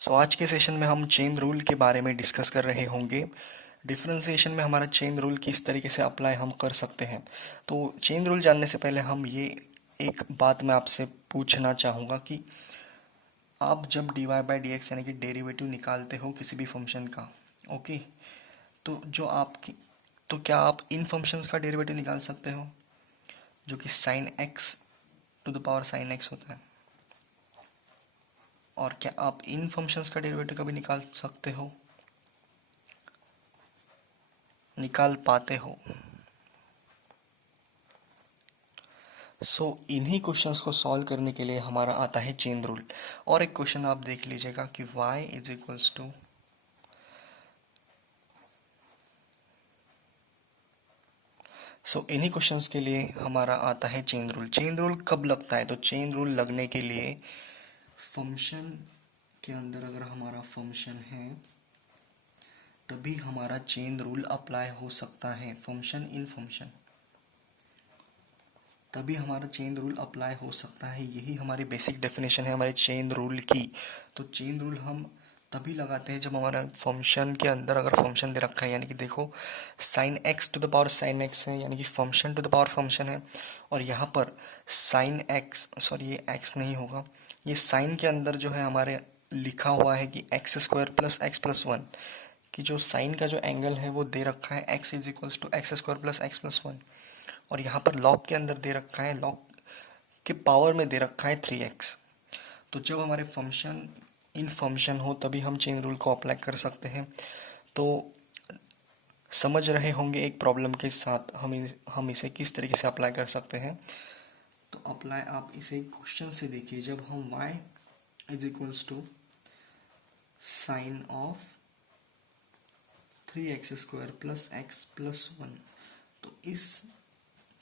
आज के सेशन में हम चेन रूल के बारे में डिस्कस कर रहे होंगे। डिफरेंशिएशन में हमारा चेन रूल किस तरीके से अप्लाई हम कर सकते हैं। तो चेन रूल जानने से पहले हम ये एक बात मैं आपसे पूछना चाहूँगा कि आप जब dy बाई डी एक्स यानी कि डेरिवेटिव निकालते हो किसी भी फंक्शन का, ओके, तो जो आपकी तो क्या आप इन फंक्शंस का डेरिवेटिव निकाल सकते हो जो कि sine X to the power sine X होता है? और क्या आप इन फंक्शंस का डेरिवेटिव कभी निकाल सकते हो, निकाल पाते हो? इन्हीं क्वेश्चंस को सॉल्व करने के लिए हमारा आता है चेन रूल। और एक क्वेश्चन आप देख लीजिएगा कि y इज इक्वल्स टू इन्हीं क्वेश्चंस के लिए हमारा आता है चेन रूल। चेन रूल कब लगता है? तो चेन रूल लगने के लिए फंक्शन के अंदर अगर हमारा फंक्शन है तभी हमारा चेन रूल अप्लाई हो सकता है। फंक्शन इन फंक्शन, तभी हमारा चेन रूल अप्लाई हो सकता है। यही हमारी बेसिक डेफिनेशन है हमारे चेन रूल की। तो चेन रूल हम तभी लगाते हैं जब हमारा फंक्शन के अंदर अगर फंक्शन दे रखा है, यानी कि देखो sine X to the power sine X है, यानी कि function to the power function है। और यहाँ पर साइन एक्स, सॉरी ये एक्स नहीं होगा, ये साइन के अंदर जो है हमारे लिखा हुआ है कि x square plus X plus one, कि जो साइन का जो एंगल है वो दे रखा है X is equals to X square plus X plus one. और यहाँ पर लॉग के अंदर दे रखा है, लॉग के पावर में दे रखा है 3x। तो जब हमारे फंक्शन इन फंक्शन हो तभी हम चेन रूल को अप्लाई कर सकते हैं। तो समझ रहे होंगे एक प्रॉब्लम के साथ हम इसे किस तरीके से अप्लाई कर सकते हैं। तो अप्लाई आप इसे क्वेश्चन से देखिए, जब हम y is equals to sine of 3x square plus X plus one, तो इस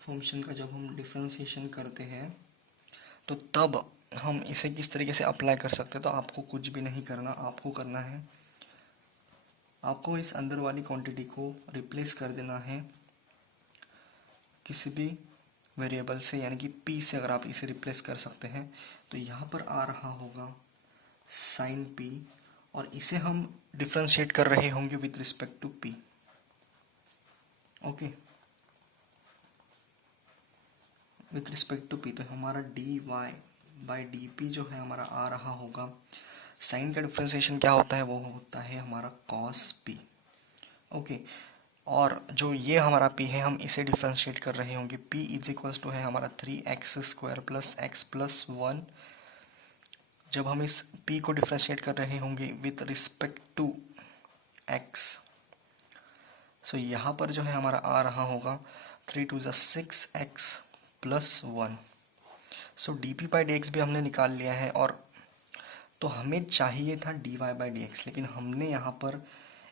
फंक्शन का जब हम डिफ्रेंशिएशन करते हैं तो तब हम इसे किस तरीके से अप्लाई कर सकते हैं। तो आपको कुछ भी नहीं करना, आपको करना है, आपको इस अंदर वाली क्वांटिटी को रिप्लेस कर देना है किसी भी वेरिएबल से, यानी कि p से अगर आप इसे रिप्लेस कर सकते हैं तो यहाँ पर आ रहा होगा साइन p, और इसे हम डिफ्रेंशिएट कर रहे होंगे with respect to p। Okay, with respect to p, तो हमारा dy बाई डी पी जो है हमारा आ रहा होगा, साइन का डिफ्रेंशिएशन क्या होता है, वो होता है हमारा कॉस p। ओके, और जो ये हमारा p है हम इसे डिफ्रेंशिएट कर रहे होंगे, p इज इक्वल्स टू है हमारा 3x square plus X plus one. जब हम इस p को डिफ्रेंशिएट कर रहे होंगे विथ रिस्पेक्ट टू x, यहाँ पर जो है हमारा आ रहा होगा 3 टू ज़ 6x plus one. D P by D x भी हमने निकाल लिया है, और तो हमें चाहिए था D Y by D X, लेकिन हमने यहाँ पर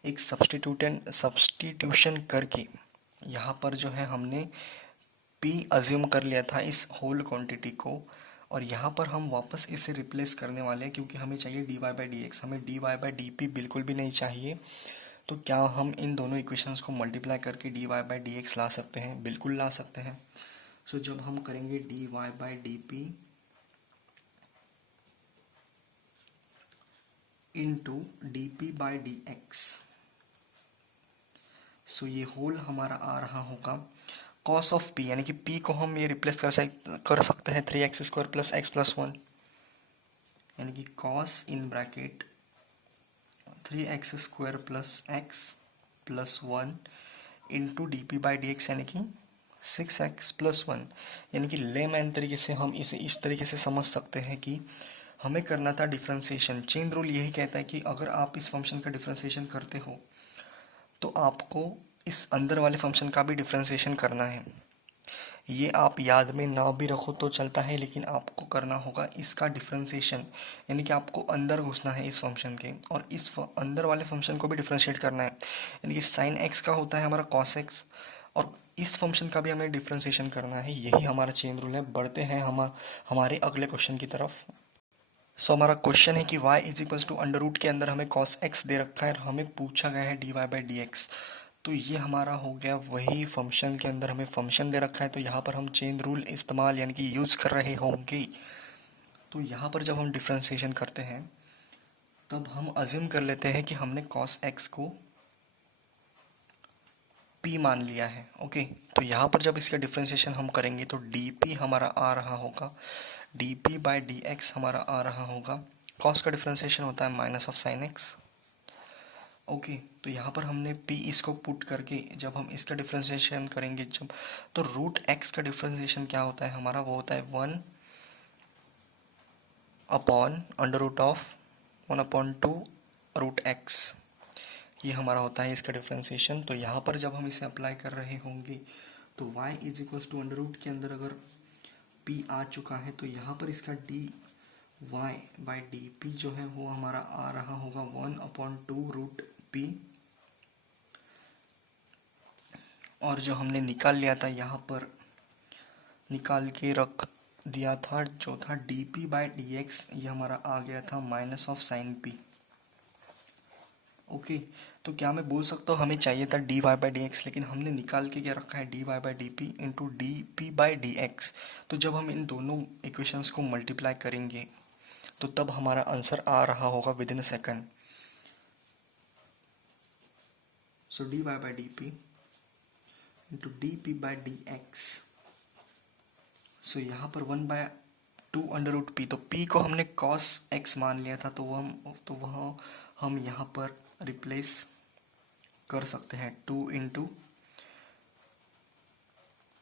एक सब्सटीट्यूशन करके यहाँ पर जो है हमने p अज्यूम कर लिया था इस होल क्वांटिटी को, और यहाँ पर हम वापस इसे रिप्लेस करने वाले हैं क्योंकि हमें चाहिए D Y by D X, हमें D Y by D P बिल्कुल भी नहीं चाहिए। तो क्या हम इन दोनों इक्वेशंस को मल्टीप्लाई करके D Y by D X ला सकते हैं? बिल्कुल ला सकते हैं। जब हम करेंगे D Y by D P into D P by D X, ये होल हमारा आ रहा होगा कॉस ऑफ p, यानी कि p को हम ये रिप्लेस कर सकते हैं 3x square plus X plus one, यानी कि cos in bracket 3x square plus X plus one into D P by D x, यानी कि 6x प्लस वन। यानी कि लेमैन तरीके से हम इसे इस तरीके से समझ सकते हैं कि हमें करना था डिफ्रेंशिएशन। चेन रूल यही कहता है कि अगर आप इस फंक्शन का डिफ्रेंशिएशन करते हो तो आपको इस अंदर वाले फंक्शन का भी डिफ्रेंशिएशन करना है। ये आप याद में ना भी रखो तो चलता है, लेकिन आपको करना होगा इसका डिफ्रेंशिएशन, यानी कि आपको अंदर घुसना है इस फंक्शन के और इस अंदर वाले फंक्शन को भी डिफ्रेंशिएट करना है। यानी कि साइन एक्स का होता है हमारा कॉस एक्स, और इस फंक्शन का भी हमें डिफ्रेंशिएशन करना है। यही हमारा चेन रूल है। बढ़ते हैं हमारे अगले क्वेश्चन की तरफ। हमारा क्वेश्चन है कि y is equals to under root के अंदर हमें cos x दे रखा है और हमें पूछा गया है dy बाई डी एक्स। तो ये हमारा हो गया वही फंक्शन के अंदर हमें फंक्शन दे रखा है, तो यहाँ पर हम चेन रूल इस्तेमाल यानी कि यूज़ कर रहे होंगे। तो यहाँ पर जब हम डिफ्रेंशिएशन करते हैं तब हम अज्यूम कर लेते हैं कि हमने cos x को p मान लिया है। ओके, तो यहाँ पर जब इसका डिफ्रेंशिएशन हम करेंगे तो dp हमारा आ रहा होगा, dp बाई dx हमारा आ रहा होगा, cos का डिफ्रेंशिएशन होता है minus of sine x। Okay, तो यहाँ पर हमने p इसको पुट करके जब हम इसका डिफ्रेंशिएशन करेंगे जब, तो रूट x का डिफ्रेंशिएशन क्या होता है हमारा, वो होता है 1 upon under root of 1/2 root x। ये हमारा होता है इसका डिफ्रेंशिएशन। तो यहाँ पर जब हम इसे अप्लाई कर रहे होंगे तो y is equals to under root के अंदर अगर p आ चुका है तो यहाँ पर इसका dy बाई dp जो है वो हमारा आ रहा होगा 1/2 रूट p। और जो हमने निकाल लिया था यहाँ पर निकाल के रख दिया था जो था dp बाई dx, ये हमारा आ गया था minus of sine p। Okay, तो क्या मैं बोल सकता हूँ हमें चाहिए था dy बाई डी एक्स, लेकिन हमने निकाल के क्या रखा है dy by D P into D P by D x. तो जब हम इन दोनों इक्वेशंस को मल्टीप्लाई करेंगे तो तब हमारा आंसर आ रहा होगा within a second. So dy by D P into D P by D X. So यहाँ पर 1/2 अंडर रूट पी, तो p को हमने cos x मान लिया था, तो वह हम यहाँ पर रिप्लेस कर सकते हैं 2 into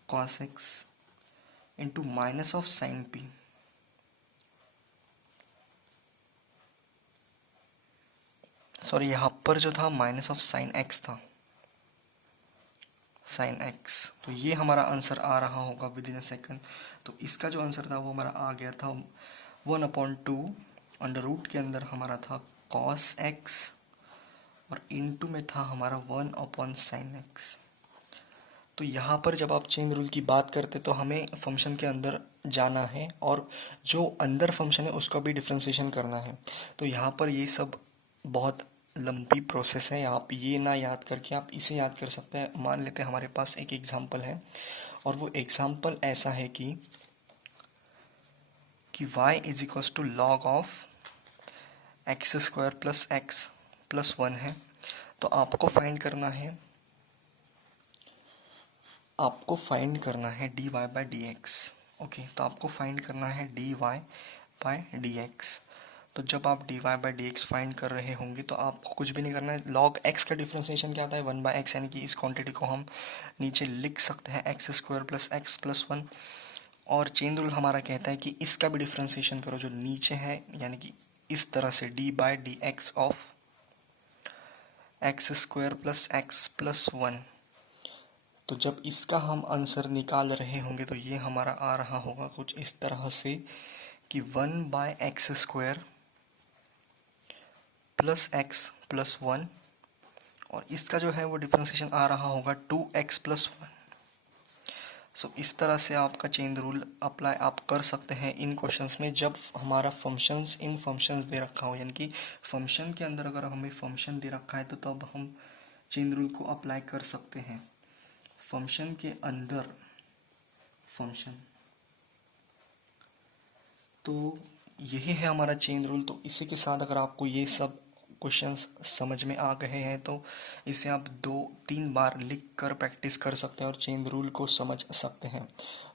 cos x into minus of sine P. Sorry, यहाँ पर जो था माइनस ऑफ साइन एक्स था, साइन एक्स। तो ये हमारा आंसर आ रहा होगा विद इन अ सेकेंड। तो इसका जो आंसर था वो हमारा आ गया था 1/2 अंडर रूट के अंदर हमारा था कॉस एक्स और इनटू में था हमारा 1/sin x। तो यहाँ पर जब आप चेन रूल की बात करते तो हमें फंक्शन के अंदर जाना है और जो अंदर फंक्शन है उसका भी डिफ्रेंशिएशन करना है। तो यहाँ पर ये सब बहुत लंबी प्रोसेस है, आप ये ना याद करके आप इसे याद कर सकते हैं। मान लेते हैं हमारे पास एक एग्जांपल है और वो एग्जांपल ऐसा है कि y is equals to log of X square plus X plus 1 है। तो आपको फाइंड करना है dy by D X. Okay, तो आपको फाइंड करना है dy बाई डी एक्स। तो जब आप dy by D x find कर रहे होंगे तो आपको कुछ भी नहीं करना है। लॉग x का डिफ्रेंशिएशन क्या आता है 1/x, यानी कि इस क्वांटिटी को हम नीचे लिख सकते हैं x square plus X plus 1। और चेन रूल हमारा कहता है कि इसका भी डिफ्रेंशिएशन करो जो नीचे है, यानी कि इस तरह से D by D x of X square plus X plus 1। तो जब इसका हम आंसर निकाल रहे होंगे तो ये हमारा आ रहा होगा कुछ इस तरह से कि 1/x square plus X plus 1 और इसका जो है वो डिफ्रेंशिएशन आ रहा होगा 2x प्लस 1। सो इस तरह से आपका चेन रूल अप्लाई आप कर सकते हैं इन क्वेश्चंस में जब हमारा फंक्शंस इन फंक्शंस दे रखा हो, यानी कि फंक्शन के अंदर अगर हमें फंक्शन दे रखा है तो तब हम चेन रूल को अप्लाई कर सकते हैं। फंक्शन के अंदर फंक्शन, तो यही है हमारा चेन रूल। तो इसी के साथ अगर आपको ये सब क्वेश्चंस समझ में आ गए हैं तो इसे आप 2-3 बार लिख कर प्रैक्टिस कर सकते हैं और चेन रूल को समझ सकते हैं।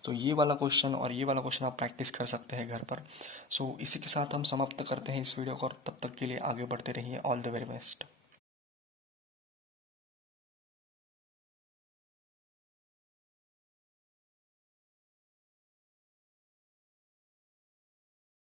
तो ये वाला क्वेश्चन और ये वाला क्वेश्चन आप प्रैक्टिस कर सकते हैं घर पर। सो इसी के साथ हम समाप्त करते हैं इस वीडियो को और तब तक के लिए आगे बढ़ते रहिए। All the very best.